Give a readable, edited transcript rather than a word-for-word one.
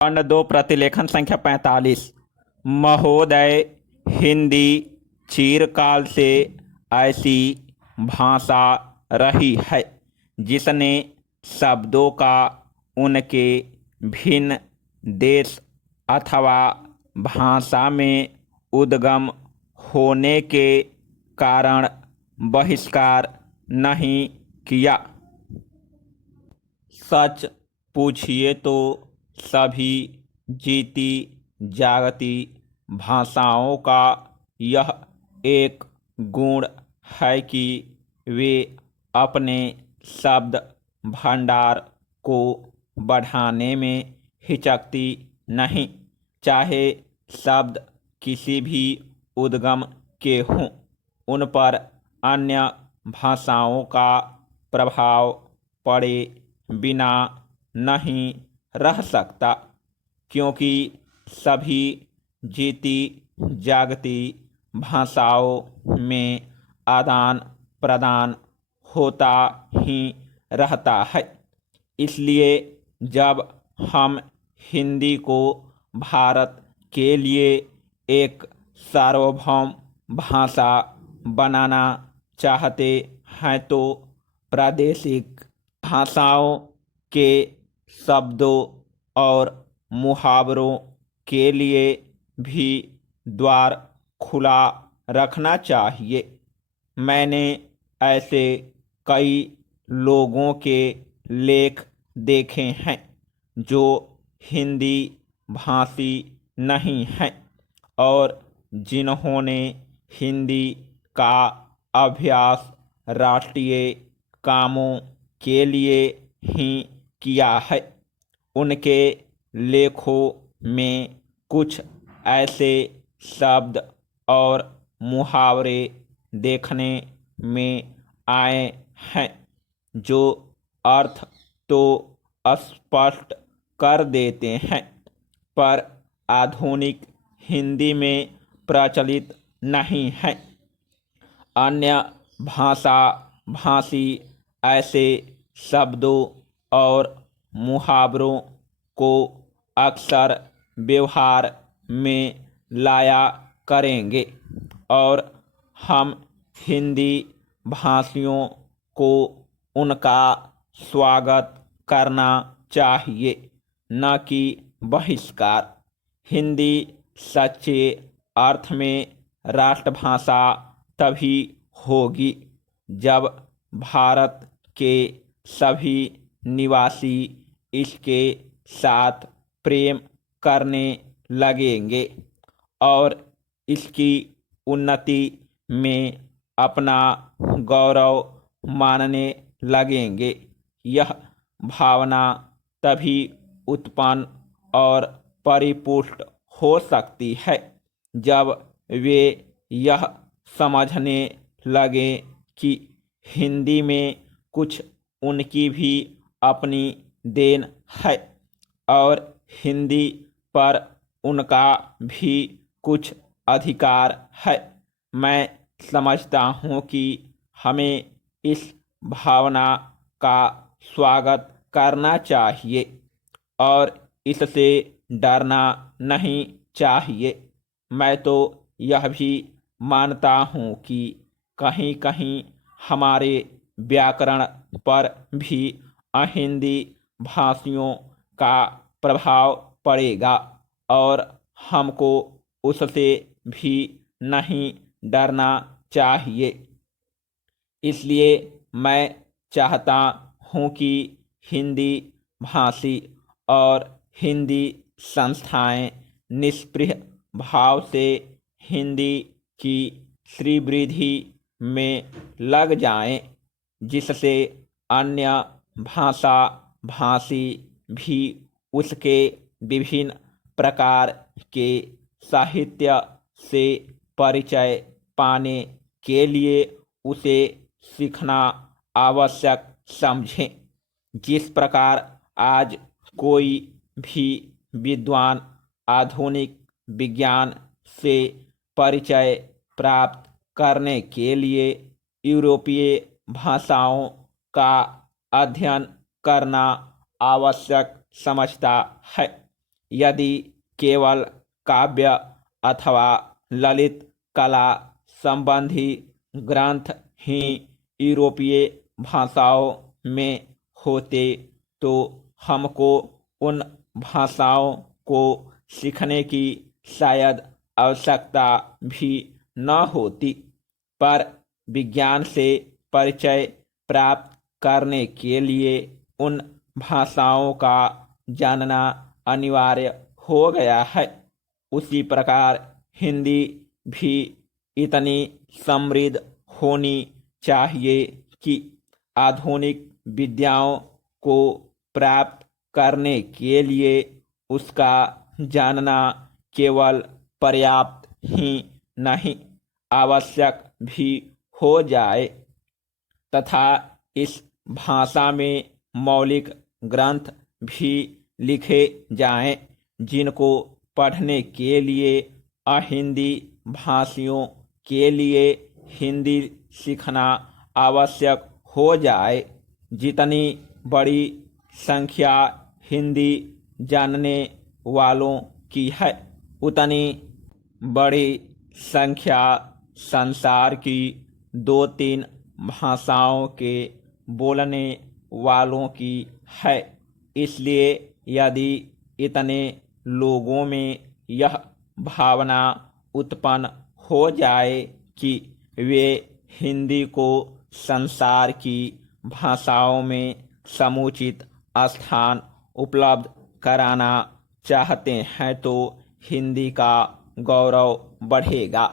खंड 2 प्रतिलेखन संख्या 45। महोदय, हिंदी चिरकाल से ऐसी भाषा रही है जिसने शब्दों का उनके भिन्न देश अथवा भाषा में उद्गम होने के कारण बहिष्कार नहीं किया। सच पूछिए तो सभी जीती जागती भाषाओं का यह एक गुण है कि वे अपने शब्द भंडार को बढ़ाने में हिचकती नहीं, चाहे शब्द किसी भी उद्गम के हों। उन पर अन्य भाषाओं का प्रभाव पड़े बिना नहीं रह सकता, क्योंकि सभी जीती जागती भाषाओं में आदान प्रदान होता ही रहता है। इसलिए जब हम हिंदी को भारत के लिए एक सार्वभौम भाषा बनाना चाहते हैं तो प्रादेशिक भाषाओं के शब्दों और मुहावरों के लिए भी द्वार खुला रखना चाहिए। मैंने ऐसे कई लोगों के लेख देखे हैं जो हिंदी भाषी नहीं हैं और जिन्होंने हिंदी का अभ्यास राष्ट्रीय कामों के लिए ही किया है। उनके लेखों में कुछ ऐसे शब्द और मुहावरे देखने में आए हैं जो अर्थ तो स्पष्ट कर देते हैं, पर आधुनिक हिंदी में प्रचलित नहीं हैं। अन्य भाषा भाषी ऐसे शब्दों और मुहावरों को अक्सर व्यवहार में लाया करेंगे और हम हिंदी भाषियों को उनका स्वागत करना चाहिए, न कि बहिष्कार। हिंदी सच्चे अर्थ में राष्ट्रभाषा तभी होगी जब भारत के सभी निवासी इसके साथ प्रेम करने लगेंगे और इसकी उन्नति में अपना गौरव मानने लगेंगे। यह भावना तभी उत्पन्न और परिपुष्ट हो सकती है जब वे यह समझने लगें कि हिंदी में कुछ उनकी भी अपनी देन है और हिंदी पर उनका भी कुछ अधिकार है। मैं समझता हूँ कि हमें इस भावना का स्वागत करना चाहिए और इससे डरना नहीं चाहिए। मैं तो यह भी मानता हूँ कि कहीं कहीं हमारे व्याकरण पर भी अहिंदी भाषियों का प्रभाव पड़ेगा और हमको उससे भी नहीं डरना चाहिए। इसलिए मैं चाहता हूँ कि हिंदी भाषी और हिंदी संस्थाएं निष्पृह भाव से हिंदी की श्रीवृद्धि में लग जाएं, जिससे अन्य भाषा भाषी भी उसके विभिन्न प्रकार के साहित्य से परिचय पाने के लिए उसे सीखना आवश्यक समझें। जिस प्रकार आज कोई भी विद्वान आधुनिक विज्ञान से परिचय प्राप्त करने के लिए यूरोपीय भाषाओं का अध्ययन करना आवश्यक समझता है, यदि केवल काव्य अथवा ललित कला संबंधी ग्रंथ ही यूरोपीय भाषाओं में होते तो हमको उन भाषाओं को सीखने की शायद आवश्यकता भी न होती, पर विज्ञान से परिचय प्राप्त करने के लिए उन भाषाओं का जानना अनिवार्य हो गया है। उसी प्रकार हिंदी भी इतनी समृद्ध होनी चाहिए कि आधुनिक विद्याओं को प्राप्त करने के लिए उसका जानना केवल पर्याप्त ही नहीं, आवश्यक भी हो जाए तथा इस भाषा में मौलिक ग्रंथ भी लिखे जाएं, जिनको पढ़ने के लिए अहिंदी भाषियों के लिए हिंदी सीखना आवश्यक हो जाए। जितनी बड़ी संख्या हिंदी जानने वालों की है, उतनी बड़ी संख्या संसार की 2-3 भाषाओं के बोलने वालों की है। इसलिए यदि इतने लोगों में यह भावना उत्पन्न हो जाए कि वे हिंदी को संसार की भाषाओं में समुचित स्थान उपलब्ध कराना चाहते हैं तो हिंदी का गौरव बढ़ेगा।